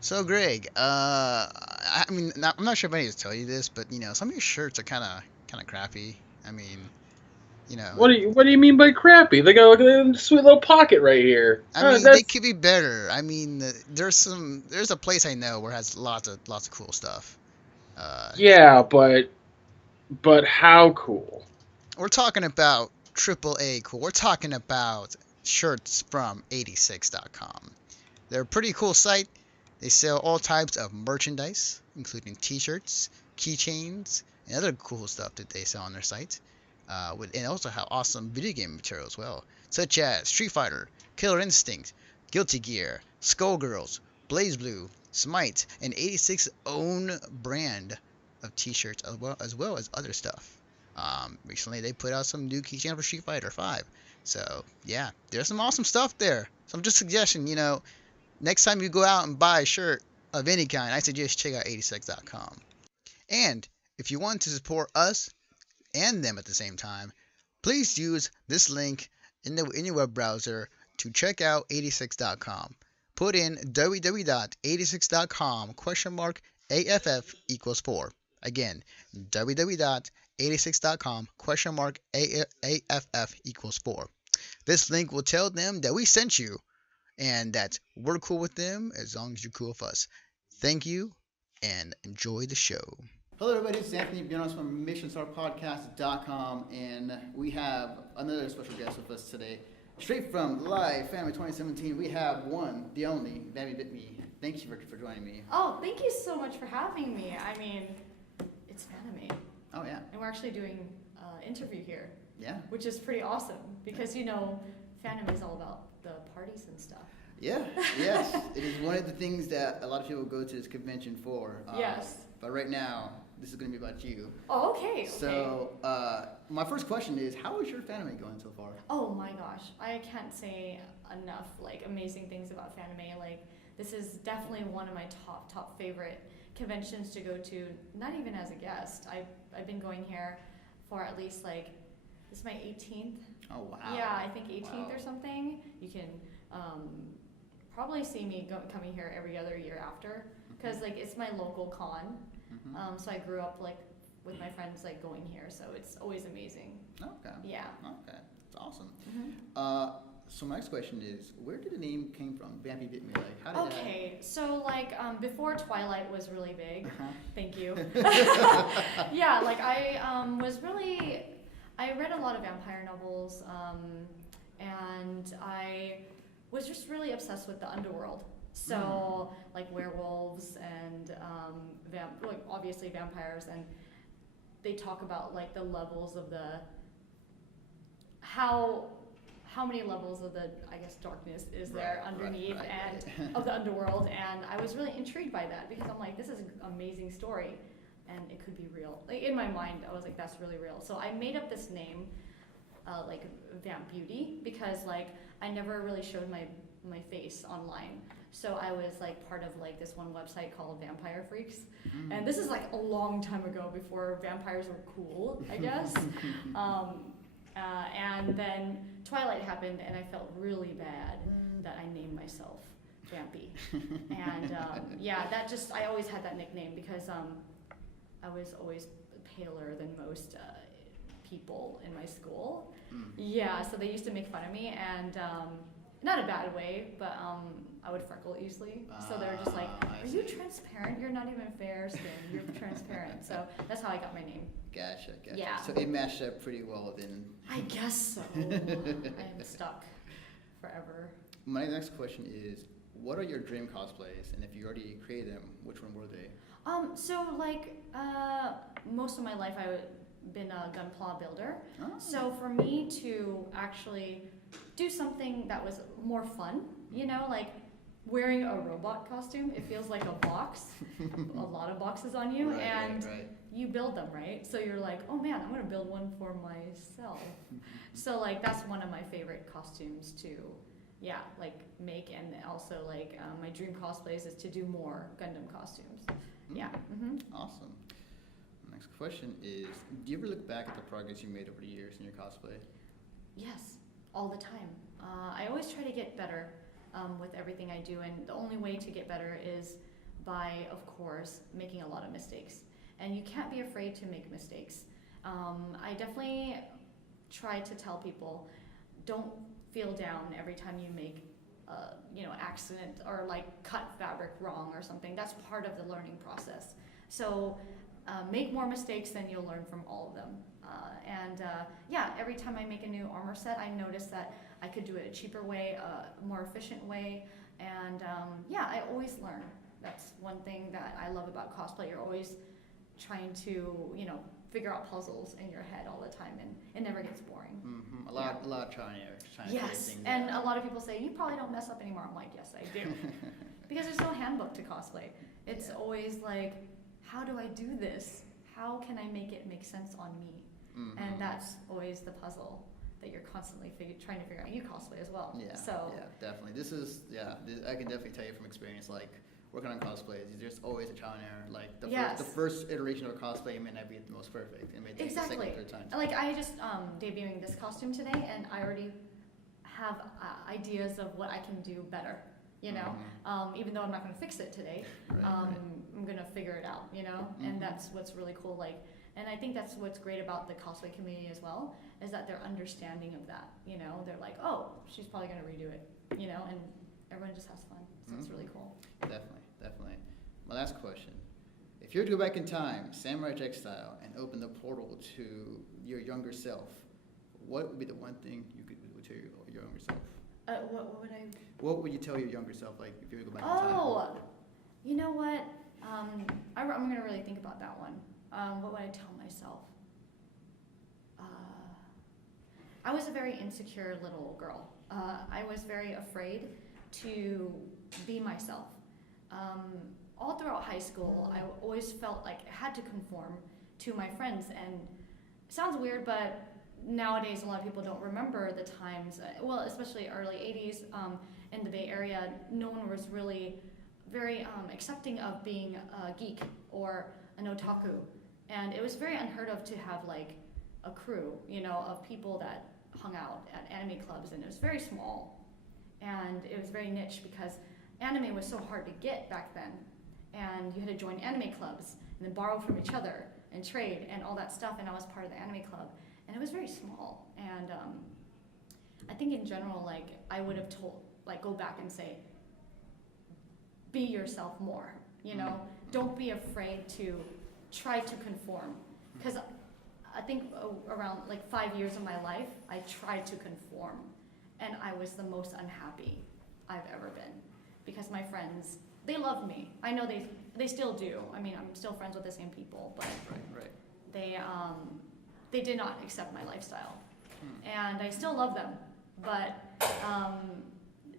So Greg, I mean, I'm not sure if I need to tell you this, but some of your shirts are kind of crappy. I mean, you know, What do you mean by crappy? They got a sweet little pocket right here. I mean they That's could be better. I mean, there's a place I know where it has lots of cool stuff. Uh, yeah, but how cool? we're talking about triple A cool. We're talking about shirts from 86.com. They're a pretty cool site. They sell all types of merchandise, including T-shirts, keychains, and other cool stuff that they sell on their site. And also have awesome video game material as well, such as Street Fighter, Killer Instinct, Guilty Gear, Skullgirls, Blaze Blue, Smite, and 86's own brand of T-shirts as well as other stuff. Recently, they put out some new keychains for Street Fighter 5. So yeah, there's some awesome stuff there. So I'm just suggesting, next time you go out and buy a shirt of any kind, I suggest check out 86.com. And if you want to support us and them at the same time, please use this link in your web browser to check out 86.com. Put in www.86.com question mark AFF equals 4. Again, www.86.com question mark AFF equals 4. This link will tell them that we sent you and that we're cool with them as long as you're cool with us. Thank you and enjoy the show. Hello, everybody. This is Anthony Bionos from MissionStarPodcast.com, and we have another special guest with us today. Straight from Live Fanime 2017, we have one, the only, Vampy Bit Me. Thank you for joining me. Oh, thank you so much for having me. I mean, it's Fanime, Oh, yeah. and we're actually doing an interview here, Yeah. which is pretty awesome because Fanime is all about the parties and stuff. Yeah, yes. It is one of the things that a lot of people go to this convention for. Yes. But right now, this is going to be about you. Oh, okay. So, my first question is, how is your Fanime going so far? Oh my gosh, I can't say enough amazing things about Fanime. This is definitely one of my top favorite conventions to go to. Not even as a guest. I've been going here for at least this is my 18th. Oh, wow. Yeah, I think 18th Wow. or something. You can probably see me coming here every other year after because it's my local con. So I grew up with my friends going here, so it's always amazing. Okay. Yeah. Okay. That's awesome. hmm So my next question is, where did the name came from? Vampy Bit Me. How did Okay, so before Twilight was really big. that? Thank you. Yeah, I was really I read a lot of vampire novels, and I was just really obsessed with the underworld. So werewolves and obviously vampires, and they talk about the levels of the how how many levels of the I guess darkness is there underneath and of the underworld, and I was really intrigued by that because I'm like, this is an amazing story and it could be real. In my mind I was like, that's really real. So I made up this name, Vamp Beauty, because I never really showed my face online. So I was part of this one website called Vampire Freaks, and this is a long time ago before vampires were cool, I guess. And then Twilight happened, and I felt really bad that I named myself Vampy. And yeah, that just I always had that nickname because I was always paler than most people in my school. Yeah, so they used to make fun of me, and not a bad way, but I would freckle easily. So they were just like, I "Are you see. transparent? You're not even fair skin. You're transparent." So that's how I got my name. Gotcha. Yeah. So it matched up pretty well then. I guess so. I'm stuck forever. My next question is, what are your dream cosplays? And if you already created them, which one were they? So most of my life I've been a gunpla builder. Oh. So for me to actually do something that was more fun, wearing a robot costume, it feels like a box, a lot of boxes on you, and right. you build them, right? So you're like, oh man, I'm gonna build one for myself. So that's one of my favorite costumes to, yeah, make, and also my dream cosplays is to do more Gundam costumes. Yeah. Awesome. Next question is, do you ever look back at the progress you made over the years in your cosplay? Yes, all the time. I always try to get better. with everything I do, and the only way to get better is by, of course, making a lot of mistakes. And you can't be afraid to make mistakes. I definitely try to tell people, don't feel down every time you make accident or like cut fabric wrong or something. That's part of the learning process. So make more mistakes than you'll learn from all of them. Every time I make a new armor set, I notice that I could do it a cheaper way, a more efficient way, and I always learn. That's one thing that I love about cosplay. You're always trying to, figure out puzzles in your head all the time, and it never gets boring. Mm-hmm. A lot of trying to figure Yes, things and out. a lot of people say, you probably don't mess up anymore. I'm like, yes, I do. Because there's no handbook to cosplay. It's always like, how do I do this? How can I make it make sense on me? Mm-hmm. And that's always the puzzle that you're constantly trying to figure out. You cosplay as well. Yeah, So definitely. I can definitely tell you from experience, like, working on cosplays, there's always a trial and error. Like, the first iteration of a cosplay may not be the most perfect. It may take the second or third time. Like, I just debuting this costume today, and I already have ideas of what I can do better, even though I'm not going to fix it today. I'm going to figure it out, and that's what's really cool. Like, and I think that's what's great about the cosplay community as well, is that they're understanding of that, They're like, oh, she's probably going to redo it, and everyone just has fun. So it's really cool. Definitely. My last question. If you were to go back in time, Samurai Jack style, and open the portal to your younger self, what would be the one thing you could tell your younger self? What would I... What would you tell your younger self, like, if you were to go back in time? Oh, you know what? I'm going to really think about that one. What would I tell myself? I was a very insecure little girl. I was very afraid to be myself. All throughout high school, I always felt like I had to conform to my friends, and it sounds weird, but nowadays a lot of people don't remember the times, especially early 80s in the Bay Area, no one was really very accepting of being a geek or an otaku, and it was very unheard of to have like a crew, of people that hung out at anime clubs, and it was very small, and it was very niche because anime was so hard to get back then, and you had to join anime clubs and then borrow from each other and trade and all that stuff, and I was part of the anime club, and it was very small. And I think in general, like, I would have told, like, go back and say, be yourself more, don't be afraid to try to conform, because I think around like 5 years of my life I tried to conform, and I was the most unhappy I've ever been. Because my friends, they love me. I know they still do. I mean, I'm still friends with the same people, but they did not accept my lifestyle, and I still love them. But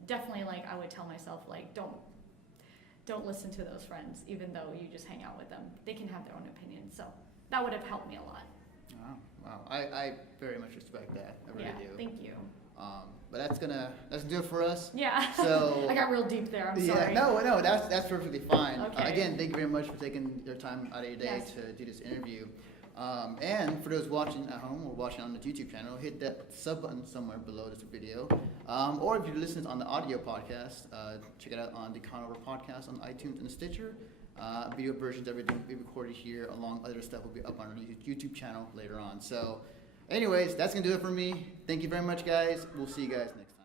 definitely, like, I would tell myself, like, don't listen to those friends, even though you just hang out with them. They can have their own opinions. So that would have helped me a lot. Wow. I very much respect that. I really do. Thank you. But that's do it for us. Yeah. So I got real deep there. I'm sorry. No, that's perfectly fine. Okay. Again, thank you very much for taking your time out of your day to do this interview. And for those watching at home or watching on the YouTube channel, hit that sub button somewhere below this video. Or if you're listening on the audio podcast, check it out on the Conover Podcast on iTunes and Stitcher. Video versions of everything we recorded here, along other stuff, will be up on our YouTube channel later on. So anyways, that's going to do it for me. Thank you very much, guys. We'll see you guys next time.